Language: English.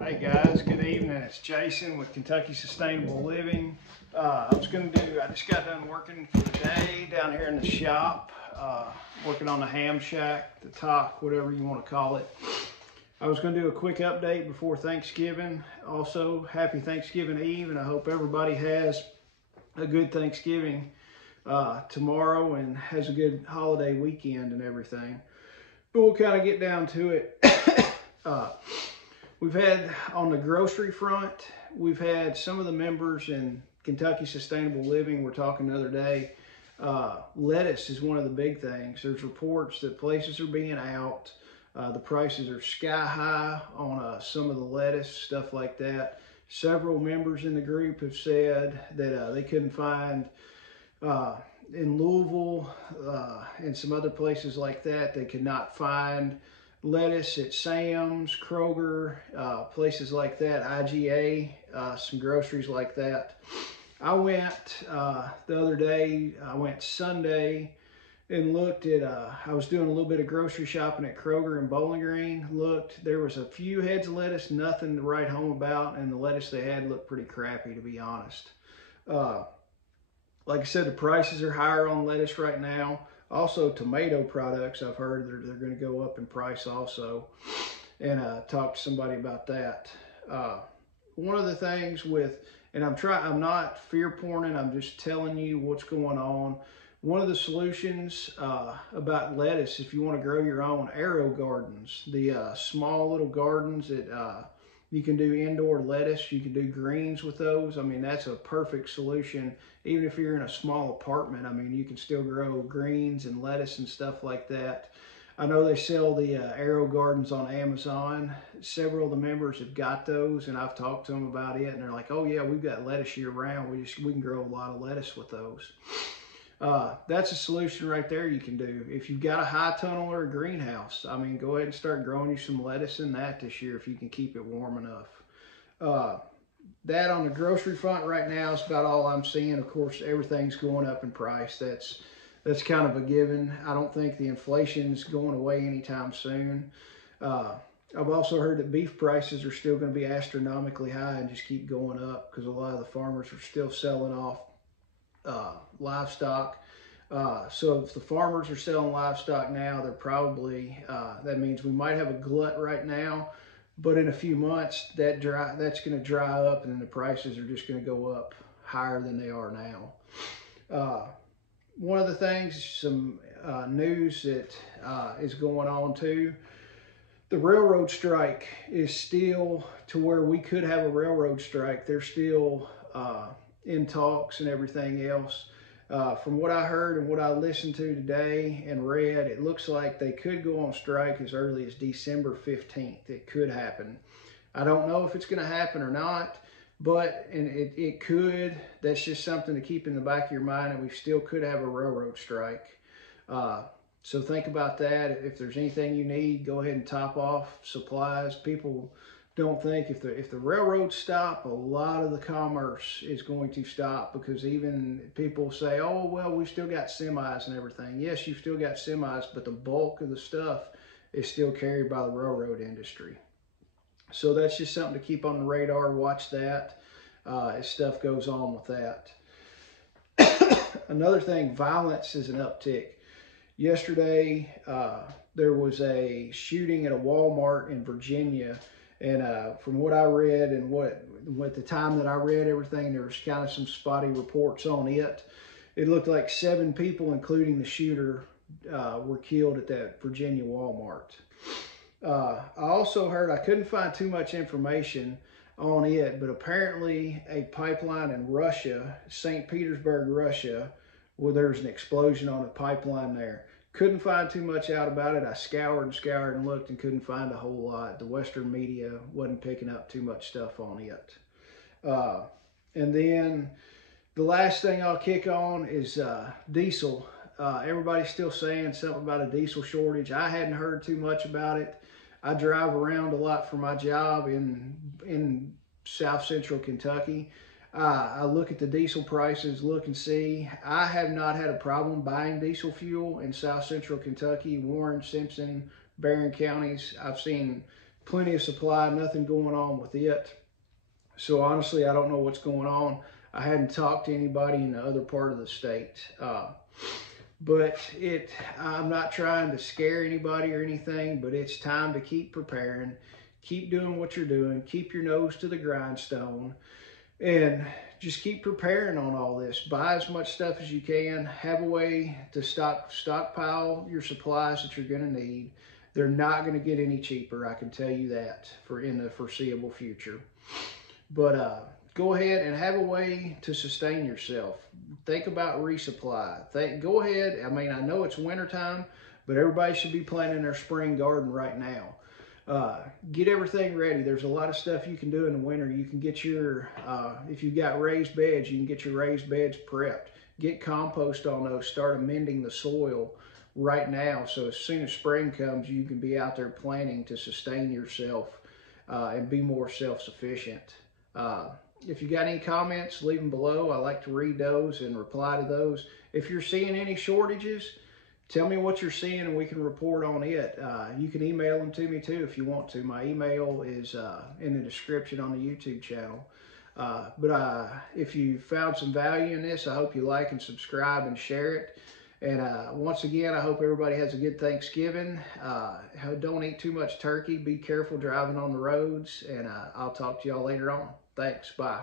Hey guys, good evening. It's Jason with Kentucky Sustainable Living. I just got done working for the day down here in the shop, working on the ham shack, the top, whatever you want to call it. I was going to do a quick update before Thanksgiving. Also, happy Thanksgiving Eve, and I hope everybody has a good Thanksgiving tomorrow and has a good holiday weekend and everything. But we'll kind of get down to it. We've had, on the grocery front, we've had some of the members in Kentucky Sustainable Living were talking the other day. Lettuce is one of the big things. There's reports that places are being out. The prices are sky high on some of the lettuce, stuff like that. Several members in the group have said that they couldn't find, in Louisville and some other places like that, they could not find lettuce at Sam's, Kroger, places like that, IGA, some groceries like that. I went the other day, I went Sunday and looked at, I was doing a little bit of grocery shopping at Kroger in Bowling Green. Looked, there was a few heads of lettuce, nothing to write home about, and the lettuce they had looked pretty crappy, to be honest. Like I said, the prices are higher on lettuce right now. Also, tomato products, I've heard they're going to go up in price also, and talk to somebody about that. One of the things with, and I'm not fear porning, I'm just telling you what's going on. One of the solutions about lettuce, if you want to grow your own, aero gardens, the small little gardens that you can do indoor lettuce, you can do greens with those. I mean, that's a perfect solution. Even if you're in a small apartment, I mean, you can still grow greens and lettuce and stuff like that. I know they sell the aero gardens on Amazon. Several of the members have got those, and I've talked to them about it, and they're like, oh yeah, we've got lettuce year round. We can grow a lot of lettuce with those. That's a solution right there you can do. If you've got a high tunnel or a greenhouse, I mean, go ahead and start growing you some lettuce in that this year if you can keep it warm enough. That on the grocery front right now is about all I'm seeing. Of course, everything's going up in price. That's kind of a given. I don't think the inflation's going away anytime soon. I've also heard that beef prices are still going to be astronomically high and just keep going up because a lot of the farmers are still selling off livestock. So if the farmers are selling livestock now, they're probably, that means we might have a glut right now, but in a few months that's going to dry up and then the prices are just going to go up higher than they are now. One of the things, some news that is going on too, the railroad strike is still to where we could have a railroad strike. They're still in talks and everything else. From what I heard and what I listened to today and read, it looks like they could go on strike as early as December 15th. It could happen. I don't know if it's going to happen or not, but it could. That's just something to keep in the back of your mind, and we still could have a railroad strike. So think about that. If there's anything you need, go ahead and top off supplies. People don't think if the railroads stop, a lot of the commerce is going to stop, because even people say, oh, well, we've still got semis and everything. Yes, you've still got semis, but the bulk of the stuff is still carried by the railroad industry. So that's just something to keep on the radar. Watch that as stuff goes on with that. Another thing, violence is an uptick. Yesterday, there was a shooting at a Walmart in Virginia. And from what I read and what the time that I read everything, there was kind of some spotty reports on it. It looked like 7 people, including the shooter, were killed at that Virginia Walmart. I also heard, I couldn't find too much information on it, but apparently a pipeline in Russia, St. Petersburg, Russia, where there's an explosion on a pipeline there. Couldn't find too much out about it. I scoured and scoured and looked and couldn't find a whole lot. The Western media wasn't picking up too much stuff on it. And then the last thing I'll kick on is diesel. Everybody's still saying something about a diesel shortage. I hadn't heard too much about it. I drive around a lot for my job in South Central Kentucky. I look at the diesel prices, look and see. I have not had a problem buying diesel fuel in South Central Kentucky, Warren, Simpson, Barron counties. I've seen plenty of supply, nothing going on with it. So honestly, I don't know what's going on. I hadn't talked to anybody in the other part of the state. But I'm not trying to scare anybody or anything, but it's time to keep preparing, keep doing what you're doing, keep your nose to the grindstone, and just keep preparing on all this. Buy as much stuff as you can. Have a way to stockpile your supplies that you're going to need. They're not going to get any cheaper, I can tell you that, for in the foreseeable future. But go ahead and have a way to sustain yourself. Think about resupply. Go ahead. I mean, I know it's wintertime, but everybody should be planting their spring garden right now. Get everything ready. There's a lot of stuff you can do in the winter. You can get if you've got raised beds, you can get your raised beds prepped. Get compost on those. Start amending the soil right now. So as soon as spring comes, you can be out there planting to sustain yourself and be more self-sufficient. If you got any comments, leave them below. I like to read those and reply to those. If you're seeing any shortages, tell me what you're seeing and we can report on it. You can email them to me too if you want to. My email is in the description on the YouTube channel. If you found some value in this, I hope you like and subscribe and share it. And once again, I hope everybody has a good Thanksgiving. Don't eat too much turkey. Be careful driving on the roads. And I'll talk to y'all later on. Thanks. Bye.